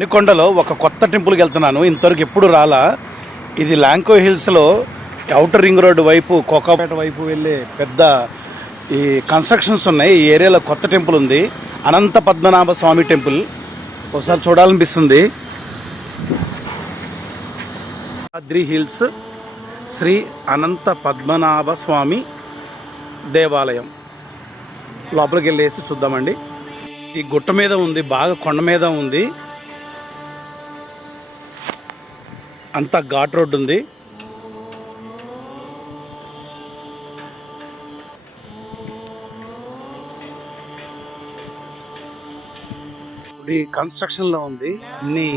మణికొండలో ఒక కొత్త టెంపుల్కి వెళ్తున్నాను. ఇంతవరకు ఎప్పుడు రాలా. ఇది లాంకో హిల్స్లో అవుటర్ రింగ్ రోడ్డు వైపు కోకాపేట వైపు వెళ్ళే పెద్ద ఈ కన్స్ట్రక్షన్స్ ఉన్నాయి. ఈ ఏరియాలో కొత్త టెంపుల్ ఉంది. అనంత పద్మనాభ స్వామి టెంపుల్. ఒకసారి చూడాలనిపిస్తుంది. అద్రి హిల్స్ శ్రీ అనంత పద్మనాభ స్వామి దేవాలయం. లోపలికి వెళ్ళేసి చూద్దామండి. ఈ గుట్ట మీద ఉంది బాగా కొండ మీద ఉంది. అంతా ఘాట్ రోడ్ ఉంది. గుడి కన్స్ట్రక్షన్లో ఉంది. అన్ని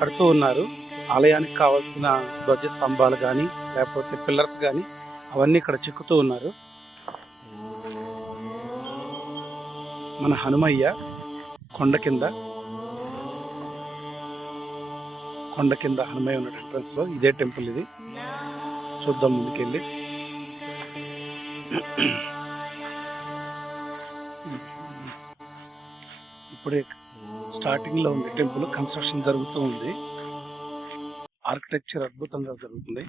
కడుతూ ఉన్నారు. ఆలయానికి కావాల్సిన ధ్వజ స్తంభాలు కానీ లేకపోతే పిల్లర్స్ కానీ అవన్నీ ఇక్కడ చెక్కుతూ ఉన్నారు. మన హనుమయ్య కొండ కింద కొండ కింద హనుమయ్య ఉన్న ఎంట్రన్స్లో ఇదే టెంపుల్ ఇది. చూద్దాం ముందుకెళ్ళి. ఇప్పుడే స్టార్టింగ్లో ఉంది టెంపుల్ కన్స్ట్రక్షన్ జరుగుతూ ఉంది. ఆర్కిటెక్చర్ అద్భుతంగా జరుగుతుంది.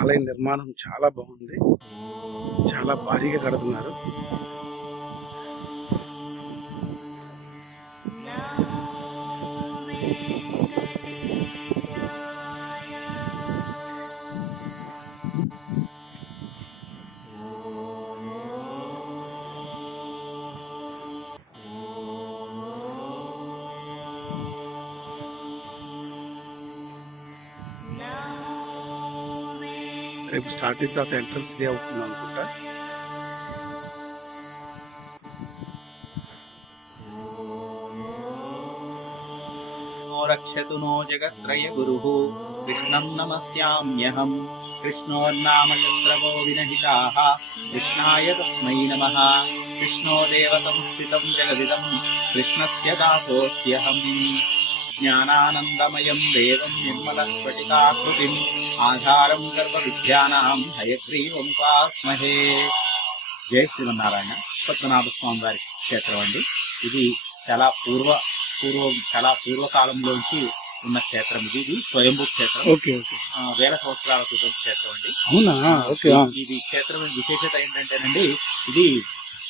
ఆలయ నిర్మాణం చాలా బాగుంది. చాలా భారీగా కడుతున్నారు. రేపు స్టార్ట్ అయిన తర్వాత ఎంట్రన్స్ ఇదే అవుతుంది అనుకుంటా नो रक्षतु नो जगत्त्रयगुरुः कृष्णं नमस्याम्यहम् कृष्णोर्नाम चक्रवो विनहिताः कृष्णाय तस्मै नमः कृष्णो देवसंस्थितं जगदिदं कृष्णस्य दासोऽस्यहम् ज्ञानानन्दमयं देवं निर्मलस्फटिकाकृतिम् आधारं गर्भविद्यानां हयग्रीवमुपास्महे జై శ్రీమన్నారాయణ పద్మనాభ స్వామి వారి క్షేత్రం అండి ఇది చాలా పూర్వ పూర్వం చాలా పూర్వకాలంలోంచి ఉన్న క్షేత్రం ఇది ఇది స్వయంభూ క్షేత్రం ఓకే ఓకే ఆ, వేల సంవత్సరాల క్రితం క్షేత్రం అండి అవునా ఓకే ఆ. ఇది క్షేత్రం విశేషత ఏంటంటేనండి ఇది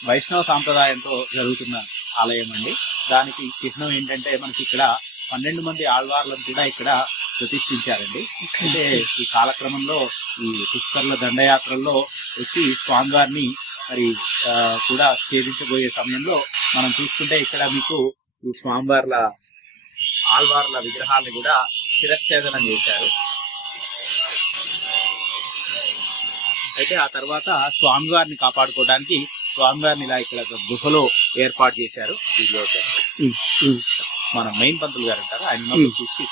వైష్ణవ సాంప్రదాయంతో జరుగుతున్న ఆలయం అండి దానికి చిహ్నం ఏంటంటే మనకి ఇక్కడ పన్నెండు మంది ఆళ్వార్లను కూడా ఇక్కడ ప్రతిష్ఠించారండి. అంటే ఈ కాలక్రమంలో ఈ పుష్కర్ల దండయాత్రల్లో వచ్చి స్వామివారిని మరి కూడా ఛేదించబోయే సమయంలో మనం చూసుకుంటే ఇక్కడ మీకు ఈ స్వామివార్ల ఆళ్వార్ల విగ్రహాన్ని కూడా శిరచ్ఛేదనం చేశారు. అయితే ఆ తర్వాత స్వామివారిని కాపాడుకోవడానికి స్వామివారిని ఇలా ఇక్కడ గుహలో ఏర్పాటు చేశారు. మన మెయిన్ పంతులు గారు అంటారు ఆయన చూసి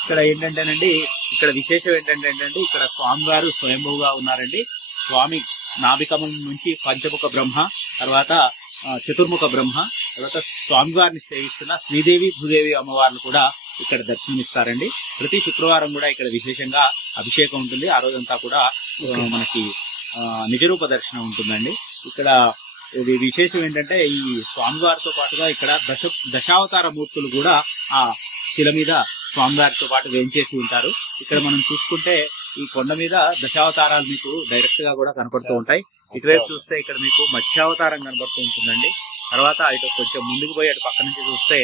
ఇక్కడ ఏంటంటేనండి ఇక్కడ విశేషం ఏంటంటే ఏంటంటే ఇక్కడ స్వామివారు స్వయంభుగా ఉన్నారండి. స్వామి నాభికమం నుంచి పంచముఖ బ్రహ్మ తర్వాత చతుర్ముఖ బ్రహ్మ తర్వాత స్వామివారిని సేవిస్తున్న శ్రీదేవి భూదేవి అమ్మవారిని కూడా ఇక్కడ దర్శనమిస్తారండి. ప్రతి శుక్రవారం కూడా ఇక్కడ విశేషంగా అభిషేకం ఉంటుంది. ఆ రోజంతా కూడా మనకి ఆ, నిజరూప దర్శనం ఉంటుందండి. ఇక్కడ ఇది విశేషం ఏంటంటే ఈ స్వామివారితో పాటుగా ఇక్కడ దశ దశావతార మూర్తులు కూడా ఆ శిల మీద స్వామివారితో పాటు వేంచేసి ఉంటారు. ఇక్కడ మనం చూసుకుంటే ఈ కొండ మీద దశావతారాలు మీకు డైరెక్ట్గా కూడా కనపడుతూ ఉంటాయి. ఇటువైపు చూస్తే ఇక్కడ మీకు మత్స్యావతారం కనపడుతూ ఉంటుందండి. తర్వాత ఇటు కొంచెం ముందుకు పోయి అటు పక్క నుంచి చూస్తే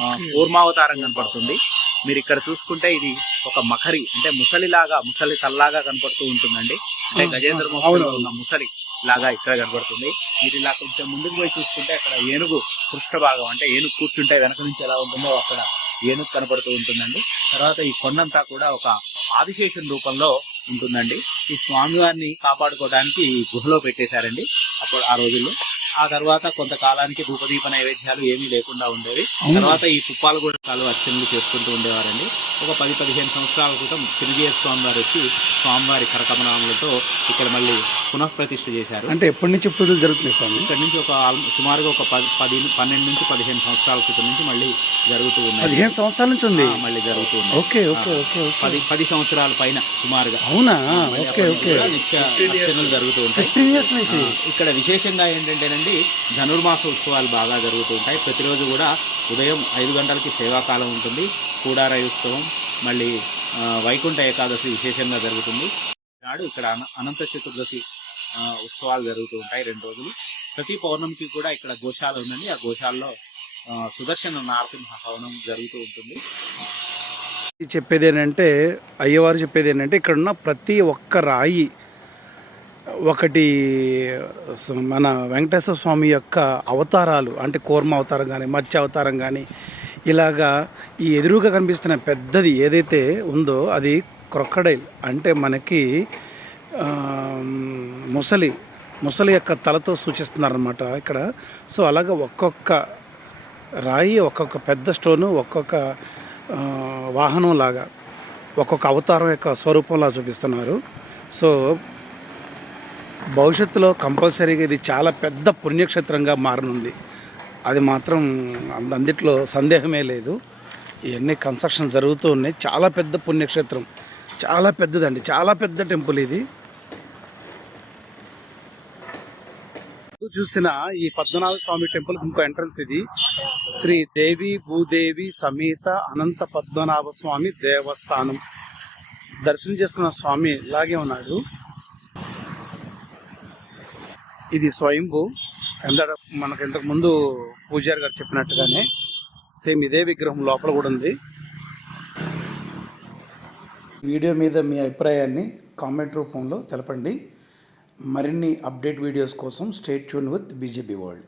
ఆ, కూర్మావతారం కనపడుతుంది. మీరు ఇక్కడ చూసుకుంటే ఇది ఒక మఖరి అంటే ముసలిలాగా ముసలి తల్లాగా కనపడుతూ ఉంటుందండి. అంటే గజేంద్ర మోహన్ ఉన్న ముసలి. లాగా ఇక్కడ కనబడుతుంది. మీరు ఇలా కొంచెం ముందుకు పోయి చూసుకుంటే అక్కడ ఏనుగు పృష్ఠ భాగం అంటే ఏనుగు కూర్చుంటే వెనక నుంచి ఎలా ఉంటుందో అక్కడ ఏనుగు కనబడుతూ ఉంటుందండి. తర్వాత ఈ కొండంతా కూడా ఒక ఆదిశేషన్ రూపంలో ఉంటుందండి. ఈ స్వామివారిని కాపాడుకోవడానికి ఈ గుహలో పెట్టేశారండి అప్పుడు ఆ రోజుల్లో. ఆ తర్వాత కొంతకాలానికి ధూపదీప నైవేద్యాలు ఏమీ లేకుండా ఉండేవి? తర్వాత ఈ పుప్పాలు కూడా చాలా అర్చనలు చేసుకుంటూ ఉండేవారండి. ఒక పది పదిహేను సంవత్సరాల క్రితం చిరుజీయ స్వామి వారు వచ్చి స్వామివారి కరకమనాములతో ఇక్కడ మళ్ళీ పునఃప్రతిష్ఠ చేశారు. అంటే ఎప్పటి నుంచి పూజలు జరుగుతున్నాయి స్వామి? ఇక్కడ నుంచి ఒక సుమారుగా ఒక పది పది పన్నెండు నుంచి పదిహేను సంవత్సరాల క్రితం నుంచి మళ్ళీ జరుగుతూ ఉన్నాయి. పదిహేను సంవత్సరాల నుంచి ఉంది? మళ్ళీ జరుగుతూ ఉన్నాయి. ఓకే ఓకే ఓకే పది పది సంవత్సరాల పైన సుమారుగా. అవునా? Okay okay. జరుగుతూ ఉంటాయి. ఇక్కడ విశేషంగా ఏంటంటేనండి ధనుర్మాస ఉత్సవాలు బాగా జరుగుతూ ఉంటాయి. ప్రతిరోజు కూడా ఉదయం ఐదు గంటలకి సేవాకాలం ఉంటుంది. కూడారాయి ఉత్సవం మళ్ళీ వైకుంఠ ఏకాదశి విశేషంగా జరుగుతుంది. నాడు ఇక్కడ అనంత చతుర్దశి ఉత్సవాలు జరుగుతూ ఉంటాయి రెండు రోజులు. ప్రతి పౌర్ణమికి కూడా ఇక్కడ గోశాల ఉందండి. ఆ గోశాలలో సుదర్శన నారసింహ హవనం జరుగుతూ ఉంటుంది. చెప్పేది ఏంటంటే అయ్యవారు చెప్పేది ఏంటంటే ఇక్కడ ఉన్న ప్రతి ఒక్క రాయి ఒకటి మన వెంకటేశ్వర స్వామి యొక్క అవతారాలు అంటే కూర్మ అవతారం కానీ మత్స్య అవతారం కానీ ఇలాగా ఈ ఎదురుగా కనిపిస్తున్న పెద్దది ఏదైతే ఉందో అది క్రొక్కడైల్. అంటే మనకి ముసలి ముసలి యొక్క తలతో సూచిస్తున్నారనమాట ఇక్కడ. సో అలాగా ఒక్కొక్క రాయి ఒక్కొక్క పెద్ద స్టోను ఒక్కొక్క వాహనం లాగా ఒక్కొక్క అవతారం యొక్క స్వరూపంలా చూపిస్తున్నారు. సో భవిష్యత్తులో కంపల్సరీగా ఇది చాలా పెద్ద పుణ్యక్షేత్రంగా మారనుంది. అది మాత్రం అంద- అందుట్లో సందేహమే లేదు. ఇవన్నీ కన్స్ట్రక్షన్ జరుగుతూ ఉన్నాయి. చాలా పెద్ద పుణ్యక్షేత్రం. చాలా పెద్దదండి. చాలా పెద్ద టెంపుల్ ఇది. చూసిన ఈ పద్మనాభ స్వామి టెంపుల్ ఇంకో ఎంట్రన్స్ ఇది. శ్రీ దేవి భూదేవి సమేత అనంత పద్మనాభ స్వామి దేవస్థానం. దర్శనం చేసుకున్న స్వామి ఇలాగే ఉన్నాడు. ఇది స్వయంభూ. ఎందడ మనకు ఇంతకు ముందు పూజారి గారు చెప్పినట్టుగానే సేమ్ ఇదే విగ్రహం లోపల కూడా ఉంది. వీడియో మీద మీ అభిప్రాయాన్ని కామెంట్ రూపంలో తెలపండి. మరిన్ని అప్డేట్ వీడియోస్ కోసం stay tuned with BJP world.